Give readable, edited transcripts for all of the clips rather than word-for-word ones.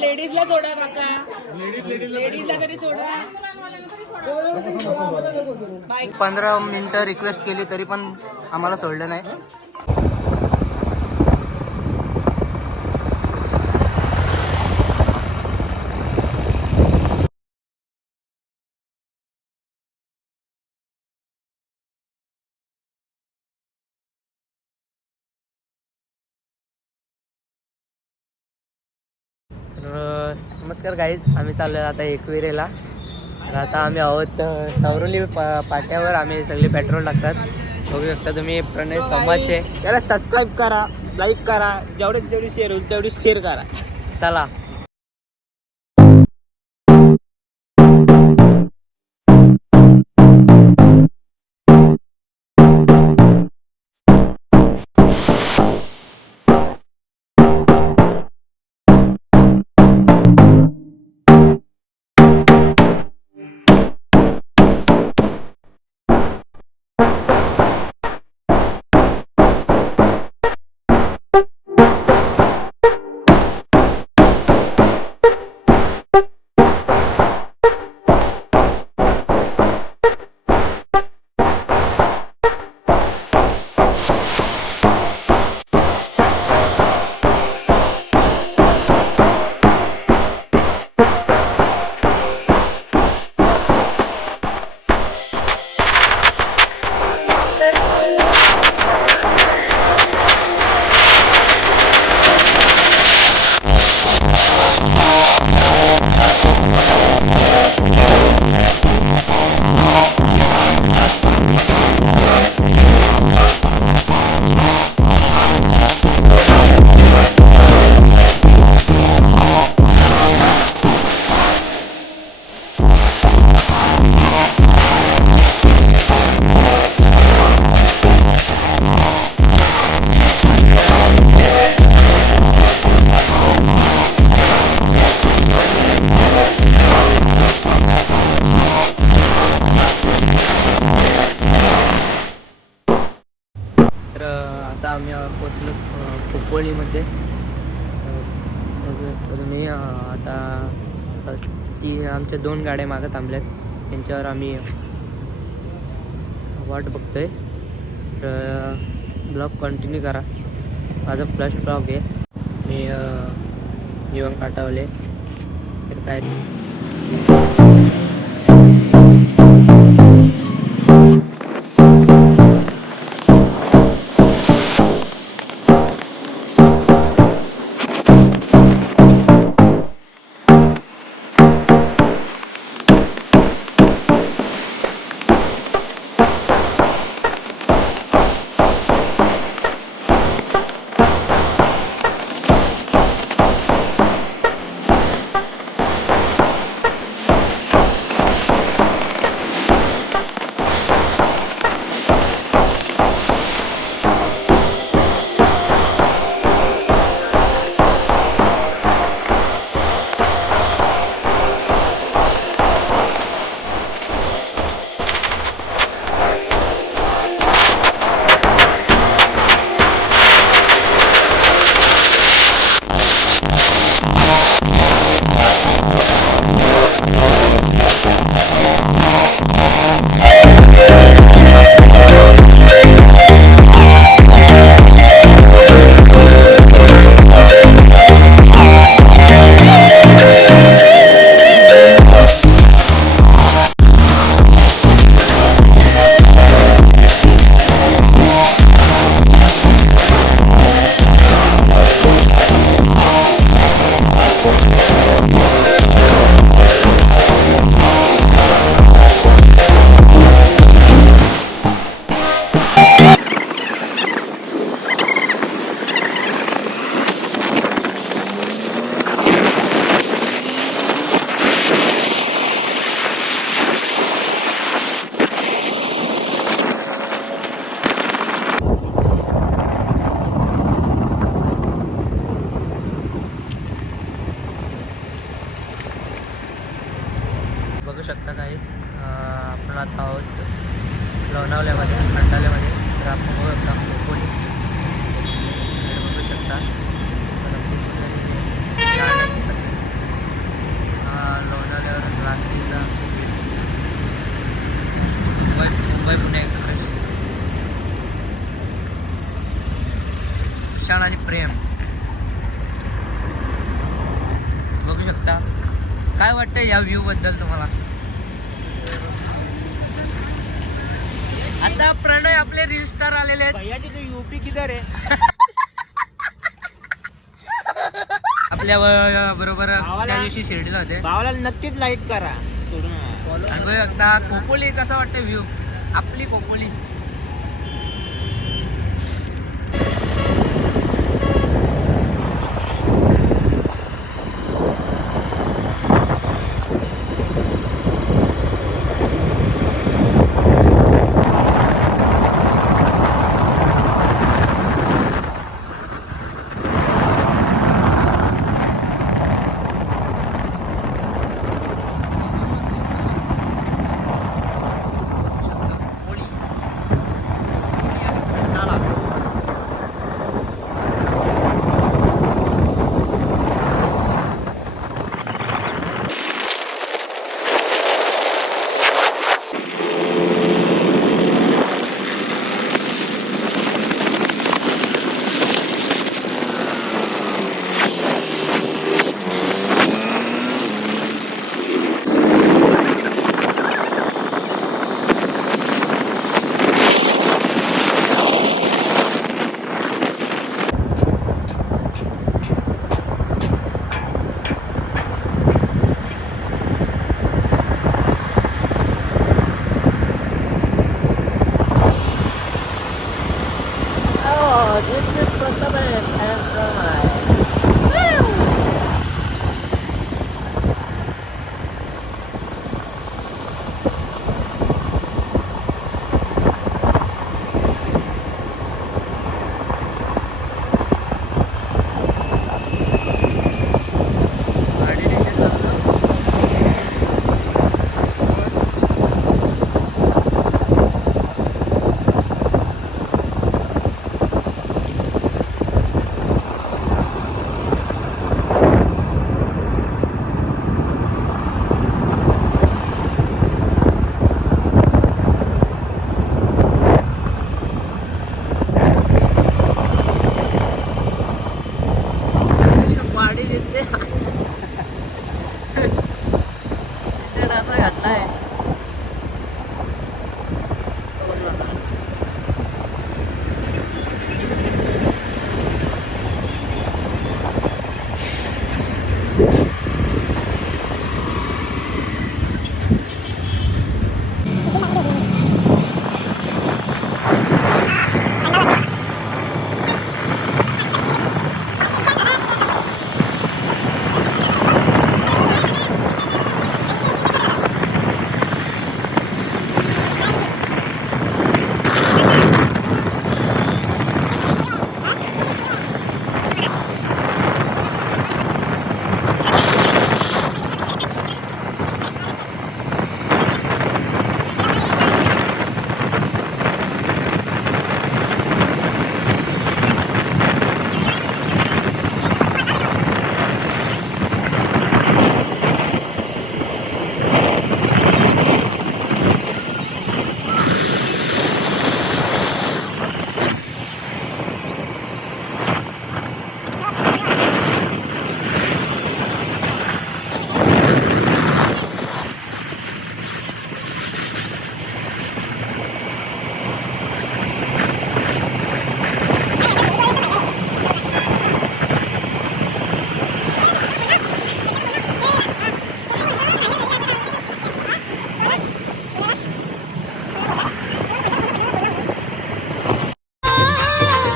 लेडीजला सोडा काका, लेडीजला तरी सोडा. 15 मिनिटं रिक्वेस्ट केली तरी पण आम्हाला सोडलं नाही. नमस्कार गाईज, आम्ही चाललो आता एकविरेला. आता आम्ही आहोत सावरोली पाट्यावर. आम्ही सगळे पेट्रोल टाकतात. बघू शकता तुम्ही. प्रणय समाशे त्याला सबस्क्राईब करा, लाईक करा, जेवढी शेअर होईल तेवढी शेअर करा. चला. आता आम्ही पोचलो खोपोळीमध्ये. तुम्ही आता आमच्या 2 गाड्या मागं थांबल्यात, त्यांच्यावर आम्ही वाट बघतोय. तर ब्लॉग कंटिन्यू करा. माझा फ्लॅश ब्लॉग आहे. मी येऊन काटावले तर काय. शकता काहीच. आपण आता आहोत लोणावल्यामध्ये, खंडाल्यामध्ये. तर आपण बघू शकता खोपोली. आता लोणावळ्यावरून रात्रीचा मुंबई पुणे एक्सप्रेस. सुशांत आणि प्रेम बघू शकता. काय वाटतं या व्ह्यू बद्दल तुम्हाला? आता प्रणय आपले रील स्टार आलेले आहेत. भैयाजी तू यूपी किधर आहे? आपल्या बरोबर त्या दिवशी शिर्डीला होते. भावाला नक्कीच लाईक करा. आणि बघू शकता खोपोली कसा वाटतं व्ह्यू आपली खोपोली.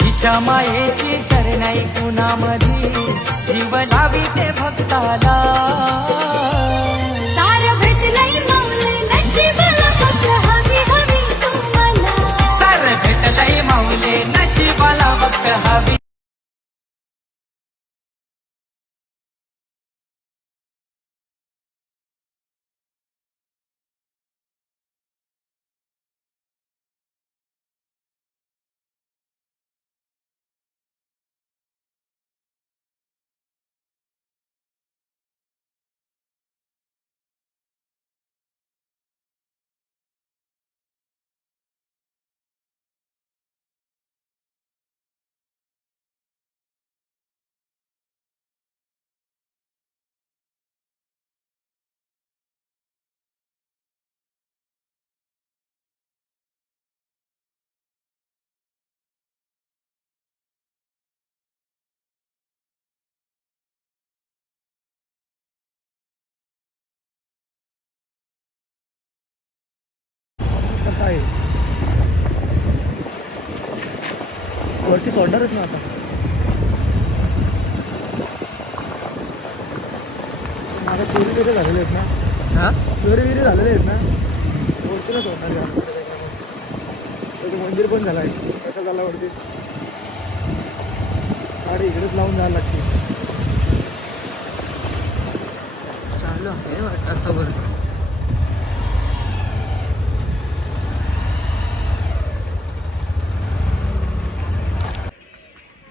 तिच्या मायेची सर नाही कुणामधी जीव लावी ते भक्ताला सार भेटलंय माऊली नशिबाला फक्त हवी हवी तुम्हाला सर भेटलंय माऊले नशिबाला फक्त हवी काय वरती सोडणारच ना आता. माझ्या चोरी वगैरे झालेले आहेत ना. हा चोरी वगैरे झालेले आहेत ना. वरती नाही सोडणार यार. त्याचं मंदिर पण झालं आहे. कसं झालं वरती गाडी इकडेच लावून जायला लागते. चालू आहे वाटतं असं बरं.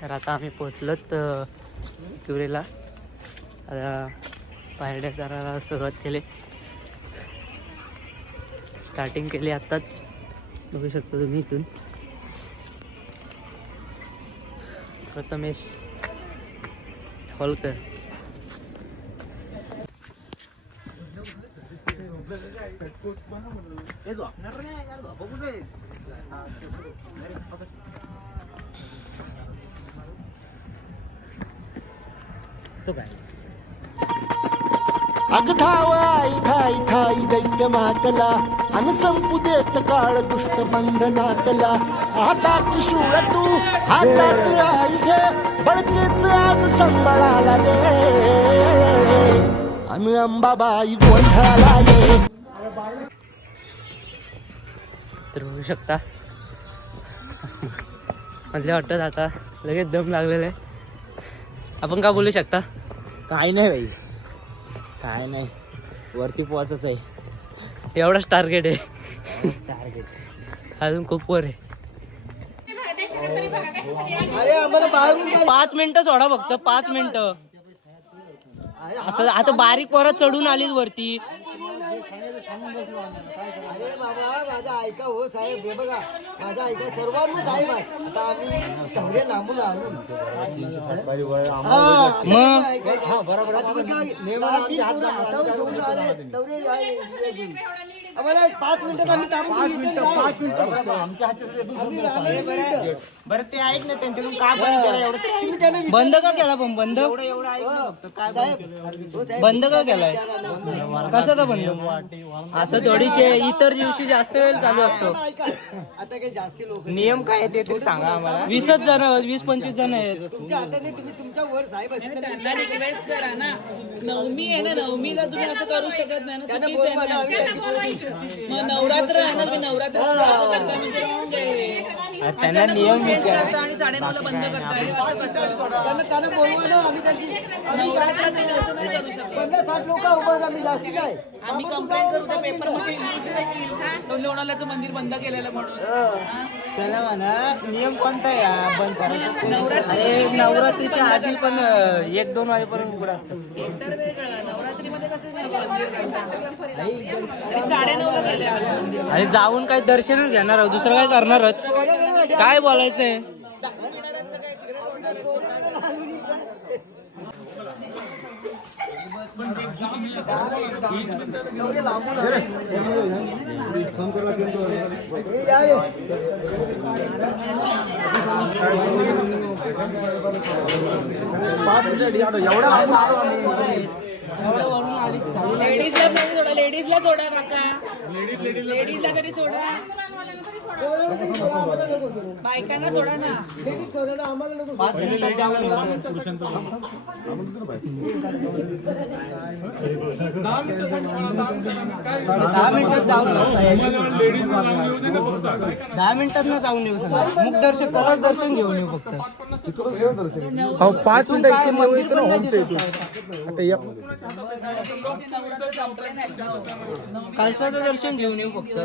तर आता आम्ही पोचलोत एकविरेला. आता पायऱ्या चढायला सुरुवात केली. स्टार्टिंग केली आत्ताच. बघू शकता तुम्ही इथून. प्रथमेश होलकर. अगधाव आई ठाई ठाई दैत्य मातला अन संपू देत काळ दुष्ट बंधनातला. हातात त्रिशूळ तू हातात आई घे बळकेच आज संबळाला दे अन अंबाबाई गोंधळाला ये. तर बघू शकता म्हटलं वाटतं आता लगेच दम लागलेला आहे. आपण का बोलू शकता? काय नाही भाई, काय नाही, वरती पोहायचंच आहे. एवढाच टार्गेट आहे. अजून खूप वर आहे. अरे आम्हाला बाहेरून 5 मिनिटं सोडा फक्त. 5 मिनिटं असं. आता बारीक पोरं चढून आलीच वरती. अरे बाबा माझा ऐका हो साहेब, हे बघा माझा ऐका सर्वांना साहेब आहे. आता आम्ही सगळे लांबून आलो. आम्हाला 5 मिनिटात आम्ही बरं ते ऐक ना त्यांच्याकडून का बंद केलं एवढं. बंद का केला पण? बंद बंद का केलाय? कसं का बंद? असं थोडी इतर दिवशी जास्त वेळ चालू असतो. आता काही जास्ती लोक नियम काय ते तरी सांगा आम्हाला. 20च जण 20-25 जण आहेत. तुमच्या हाताने तुम्ही तुमच्या वर साहेब असतील त्यांना रिक्वेस्ट करा ना. नवमी आहे ना, नवमीला तुम्ही असं करू शकत नाही ना. चुकीचं आहे ना. मग नवरात्र आहे ना, तुम्ही नवरात्र करता म्हणजे wrong आहे. त्यांना नियम करता आणि 9:30ला बंद करताय असं कसं? त्यांना बोलवा ना. आम्ही त्यांची नवरात्राचे दिवस नाही करू शकत. 50-60 लोक उभं आम्ही जास्ती नाही. आम्ही कंप्लेंट करू त्या पेपरमध्ये लोणावळ्याचं मंदिर बंद केलेलं म्हणून. त्याला म्हणा नियम कोणता आहे बंद करायचा. अरे नवरात्रीच्या आधी पण 1-2 वाजेपर्यंत उघडं असतं. तर वेगळं. नवरात्रीमध्ये कसं नाही मंदिर करतात. 9:30ला गेले आज मंदिर. आणि जाऊन काही दर्शनच घेणार आहोत. दुसरं काय करणार आहोत? काय बोलायचंय? लेडीजला सोडा काका. लेडीजला तरी सोडा. बायकांना सोडा ना. 5 मिनिटात जाऊन येऊ. 10 मिनिटात ना जाऊन येऊ. मुख दर्शन कलाच दर्शन घेऊन येऊ फक्त. 5 मिनिटं इथे मंदिर पण नाही दिसत. कालचं दर्शन घेऊन येऊ फक्त.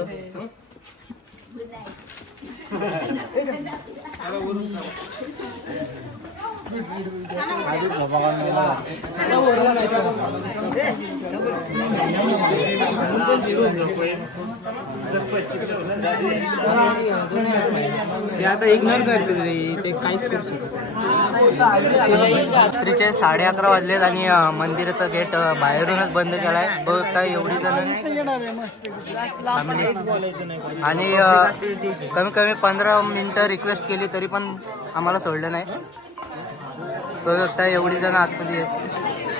ते आता इग्नोर करते ते काहीच करू शकत. रात्रीचे 11:30 वाजलेत आणि मंदिराचा गेट बाहेरूनच बंद केलाय. बघता एवढी जण फॅमिली आणि कमी कमी 15 मिनिटं रिक्वेस्ट केली तरी पण आम्हाला सोडलं नाही. बघता एवढी जण आतमध्ये